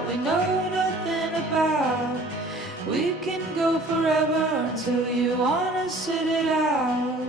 that we know nothing about. We can go forever until you wanna sit it out.